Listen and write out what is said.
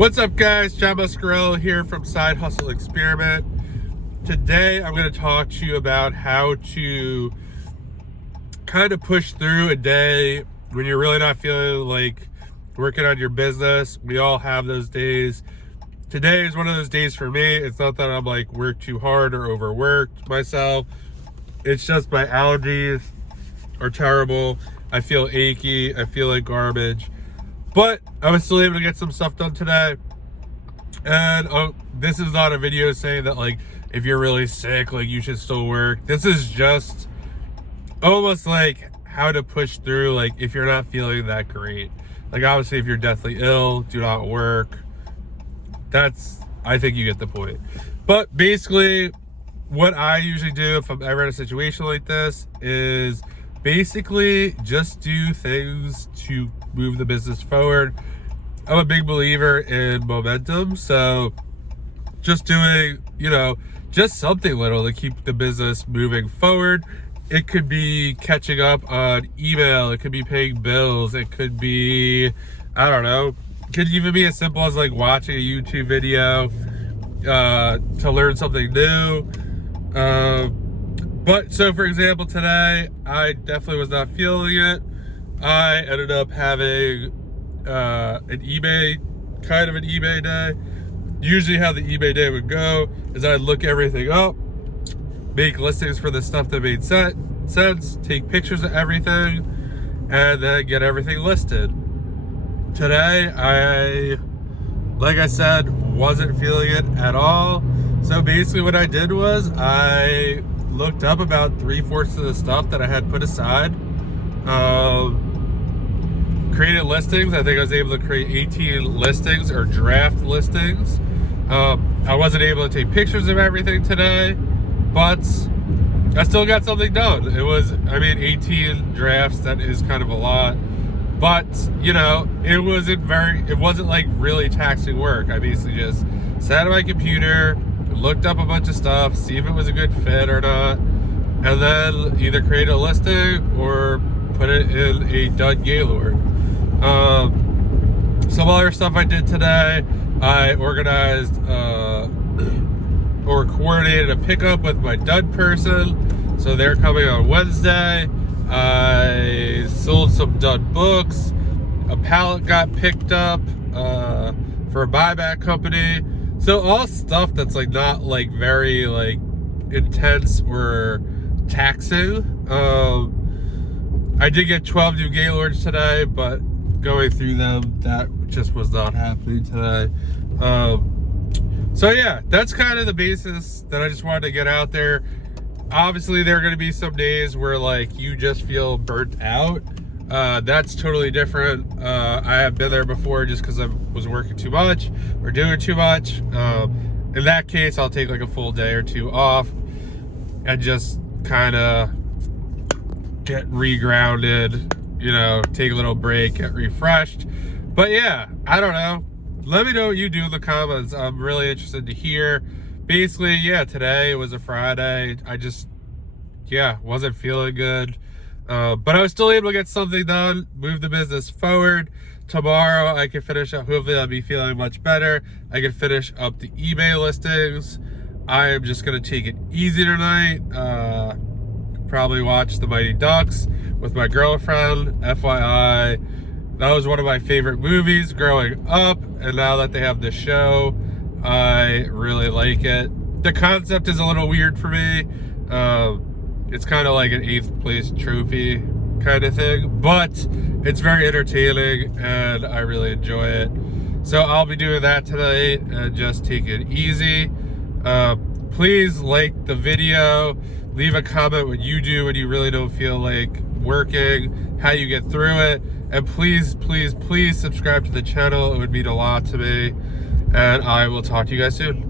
What's up, guys? John Muscarello here from Side Hustle Experiment. Today I'm going to talk to you about how to kind of push through a day when you're really not feeling like working on your business. We all have those days. Today is one of those days for me. It's not that I'm like worked too hard or overworked myself. It's just my allergies are terrible. I feel achy. I feel like garbage. But I was still able to get some stuff done today. And this is not a video saying that like if you're really sick, like you should still work. This is just almost like how to push through, like if you're not feeling that great. Like obviously if you're deathly ill, do not work. I think you get the point. But basically what I usually do if I'm ever in a situation like this is basically just do things to move the business forward. I'm a big believer in momentum, so just doing, just something little to keep the business moving forward. It could be catching up on email, it could be paying bills, it could be, I don't know, it could even be as simple as like watching a YouTube video to learn something new. But so for example, today I definitely was not feeling it. I ended up having an eBay day. Usually how the eBay day would go is I'd look everything up, make listings for the stuff that made sense, take pictures of everything, and then get everything listed. Today, like I said, wasn't feeling it at all. So basically what I did was I looked up about 3/4 of the stuff that I had put aside. Created listings. I think I was able to create 18 listings or draft listings. I wasn't able to take pictures of everything today, but I still got something done. 18 drafts, that is kind of a lot. But, it wasn't like really taxing work. I basically just sat on my computer, looked up a bunch of stuff, see if it was a good fit or not, and then either create a listing or put it in a done Gaylord. Some other stuff I did today, I organized or coordinated a pickup with my dud person, so they're coming on Wednesday. I sold some dud books. A pallet got picked up for a buyback company. So all stuff that's like not like very like intense or taxing. I did get 12 new Gaylords today, but going through them, that just was not happening today. So yeah, that's kind of the basis that I just wanted to get out there. Obviously there are going to be some days where like you just feel burnt out. That's totally different. I have been there before just because I was working too much or doing too much. In that case, I'll take like a full day or two off and just kind of get regrounded, take a little break, get refreshed. But yeah, I don't know. Let me know what you do in the comments. I'm really interested to hear. Basically, yeah, today was a Friday. I just, wasn't feeling good. But I was still able to get something done, move the business forward. Tomorrow I can finish up, hopefully I'll be feeling much better. I can finish up the eBay listings. I am just gonna take it easy tonight. Probably watch The Mighty Ducks with my girlfriend. FYI, that was one of my favorite movies growing up, and now that they have the show, I really like it. The concept is a little weird for me. It's kind of like an 8th place trophy kind of thing, but it's very entertaining and I really enjoy it. So I'll be doing that tonight and just take it easy. Please like the video, leave a comment what you do when you really don't feel like working, how you get through it, and please subscribe to the channel. It would mean a lot to me, and I will talk to you guys soon.